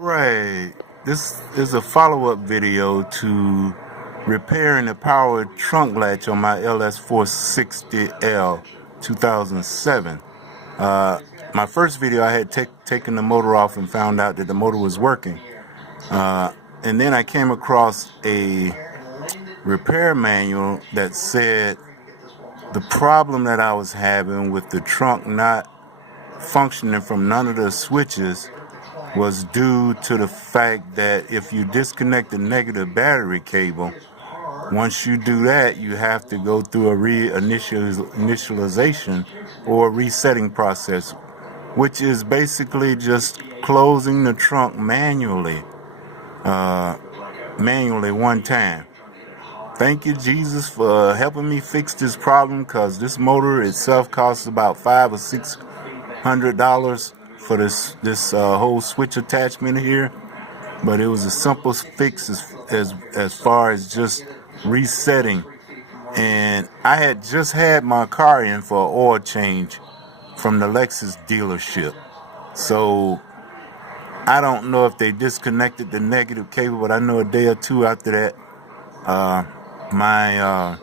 Right. This is a follow-up video to repairing the power trunk latch on my LS460L 2007. My first video, I had taken the motor off and found out that the motor was working. And then I came across a repair manual that said the problem that I was having with the trunk not functioning from none of the switches was due to the fact that if you disconnect the negative battery cable, once you do that, you have to go through a reinitialization or resetting process, which is basically just closing the trunk manually one time. Thank you, Jesus, for helping me fix this problem, because this motor itself costs about $500 or $600 for this whole switch attachment here. But it was a simple fix as far as just resetting. And I had just had my car in for an oil change from the Lexus dealership. So I don't know if they disconnected the negative cable, but I know a day or two after that, my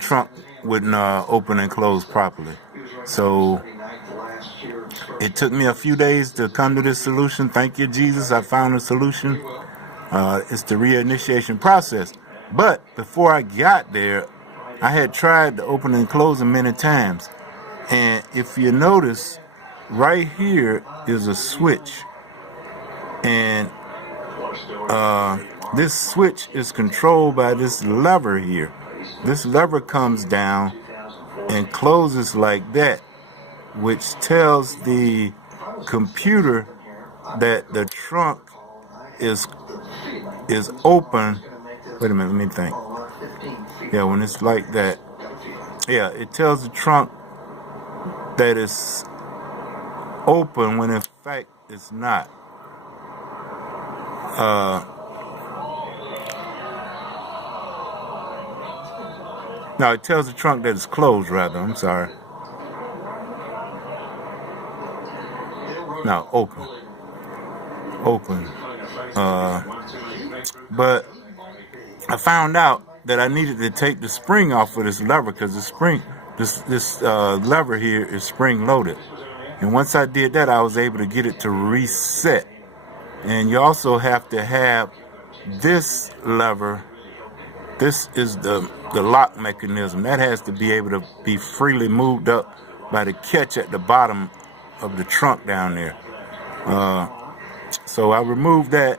trunk wouldn't open and close properly. So it took me a few days to come to this solution. Thank you, Jesus. I found a solution. It's the reinitiation process. But before I got there, I had tried to open and close them many times. And if you notice, right here is a switch. And this switch is controlled by this lever here. This lever comes down and closes like that, which tells the computer that the trunk is open. Wait a minute, let me think. Yeah, when it's like that, yeah, it tells the trunk that it's open when in fact it's not. No, it tells the trunk that it's closed, rather. I'm sorry. No, open. But I found out that I needed to take the spring off of this lever, because the spring, this lever here is spring loaded. And once I did that, I was able to get it to reset. And you also have to have this lever. This is the lock mechanism. That has to be able to be freely moved up by the catch at the bottom of the trunk down there. So I removed that,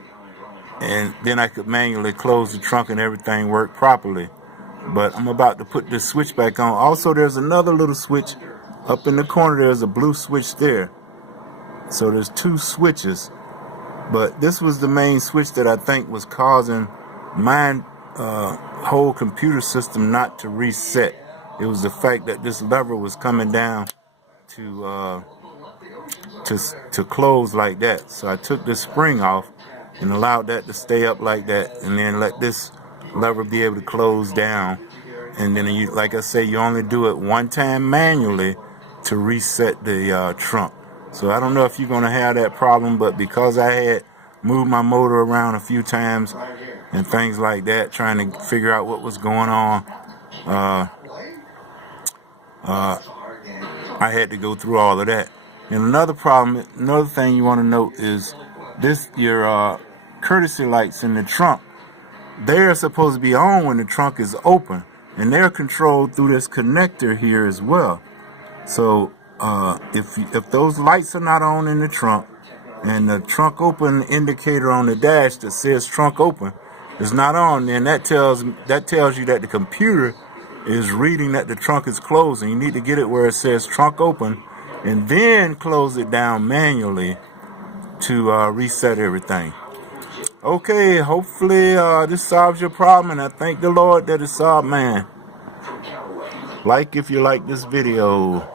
and then I could manually close the trunk and everything worked properly. But I'm about to put this switch back on. Also, there's another little switch up in the corner. There's a blue switch there. So there's two switches. But this was the main switch that I think was causing my whole computer system not to reset. It was the fact that this lever was coming down to close like that. So I took this spring off and allowed that to stay up like that, and then let this lever be able to close down. And then, you, like I say, you only do it one time manually to reset the trunk. So I don't know if you're going to have that problem, but because I had moved my motor around a few times and things like that, trying to figure out what was going on, I had to go through all of that. And another thing you want to note is this: your courtesy lights in the trunk, they're supposed to be on when the trunk is open, and they're controlled through this connector here as well. So if those lights are not on in the trunk, and the trunk open indicator on the dash that says trunk open is not on, then that tells you that the computer is reading that the trunk is closed, and you need to get it where it says trunk open, and then close it down manually to reset everything. Okay, hopefully this solves your problem, and I thank the Lord that it solved mine. Like if you like this video.